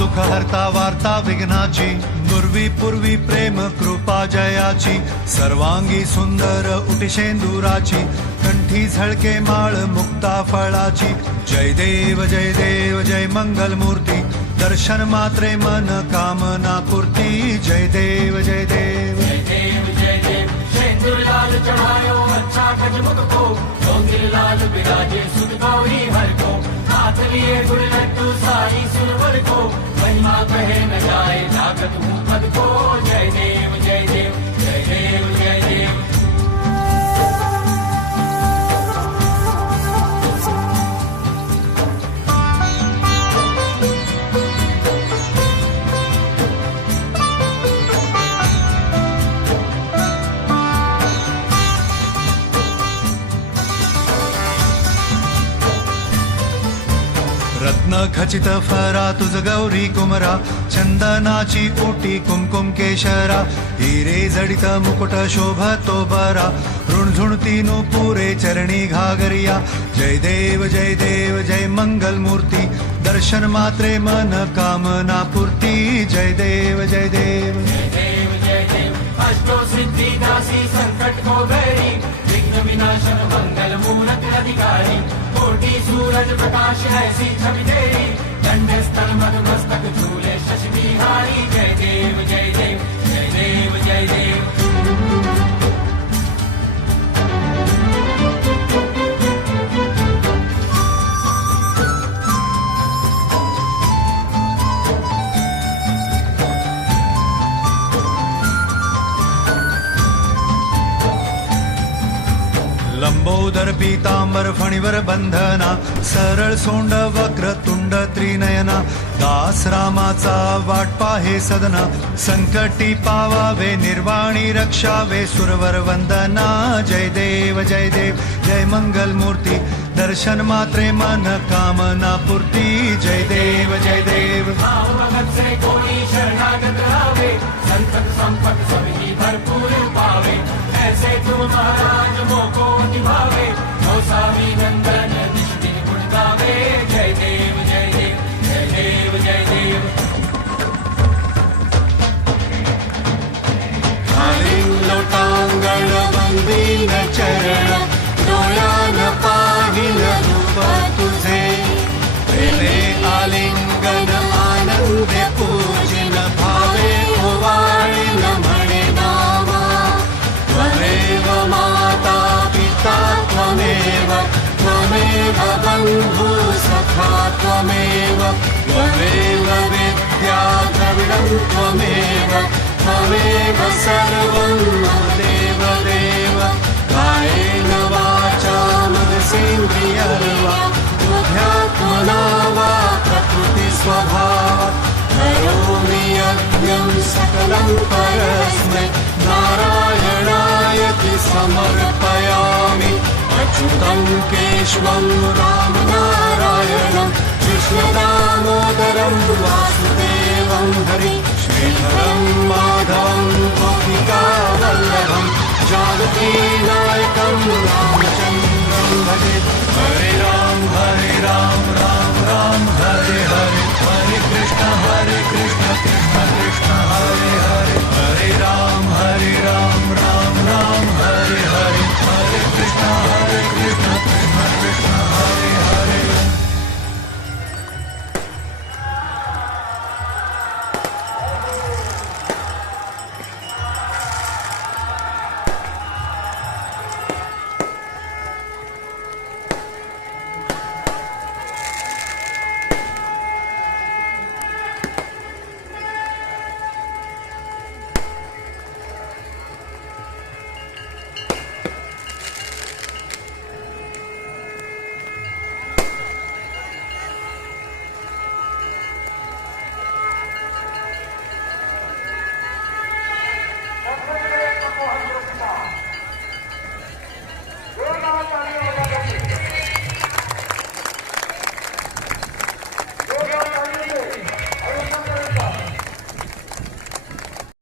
दुःख हरता वार्ता विघ्नाची, नुरवी पूर्वी प्रेम कृपा जयाची, सर्वांगी सुंदर उटिशेंदुराची, कंठी झळके माळ मुक्ता फळाची. जय देव जय देव जय मंगल मूर्ती, दर्शन मात्रे मन कामना पूर्ती. जय देव जय देव जय देव जय देव शेंदूर लाल चढ़ायो अच्छा गजमुख को, डोंगिर लाल बिराजे सुत गौरी हर को, हाथ लिए गुड़ लड्डू सारी सुरवर को, महिमा कहे न जाए लागत हूँ पद को. जय देव जय देव जय देव जय देव. रत्न खचित फरा तुझ गौरी कुमरा, चंदनाची ओटी कुमकुम केशरा, हिरे जडित मुकुट शोभतो बरा, ऋणझुणती पुरे चरणी घागरिया. जय देव जय देव जय मंगल मूर्ती, दर्शन मात्रे मन कामना पूर्ती. जय देव जय देव जय देव जय देव अष्टो सिद्धि दासी संकट को बैरी, विघ्न विनाशन मंगल मूरत अधिकारी, कोटि सूरज प्रकाश ऐसी छवि तेरी, दंड स्थल मध मस्तक झूले शशि बिहारी. जय देव जय देव जय देव जय देव. लंबोदर पीतांबर फणीवर बंधना, सरळ सोंड वक्र तुंड त्रिनयना, दास रामाचा वाट पाहे सदना, संकटी पावावे निर्वाणी रक्षावे सुरवर वंदना. जय देव जय देव जय मंगल मूर्ती, दर्शन मात्रे मन कामना पूर्ती. जय देव जय देव. भाव भगत से कोई शरणागत आवे, संकट संपत सभी भरपूर पावे, ऐसे तुम महाराज मोको निभावे, नौसावी नंदन निष्ठिन गुण गावे. जय देव जय देव जय देव जय देव. लोटांगण वंदीन चरण, डोळ्यान पाहिल रूप तुझे, प्रेमे आलिंगन आनंद पूजन, भावे ओवाळीन म्हणे नामा. त्वमेव माता पिता त्वमेव, त्वमेव बंधु सखा त्वमेव, त्वमेव विद्या द्रविडं त्वमेव, त्वमेव सर्वं मम देव देव. कायेन वाचा मनसेन्द्रियर्वा, बुद्ध्यात्मना वा प्रकृति स्वभावात्, करोमि यज्ञं सकलं परस्मै, नारायणायति समर्पयामि. अच्युतं केशवं रामनारायणं, कृष्णदामोदरं वासुदेवं हरि, श्रीधरं माधवं गोपिकावल्लभं, जानकीनायकं